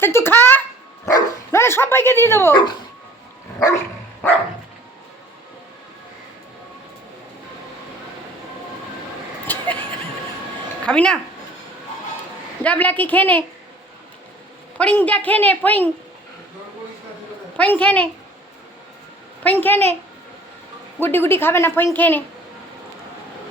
তুই খা, নাহলে সবাইকে দিয়ে দেবো। খাবি না? যা ব্ল্যাকি খেয়ে নে, ফড়িং যা খেয়ে নে, ফইং ফইং খেয়ে নে, ফইং খেয়ে নে। গুড্ডি গুড্ডি খাবে না, ফইং খেয়ে নে।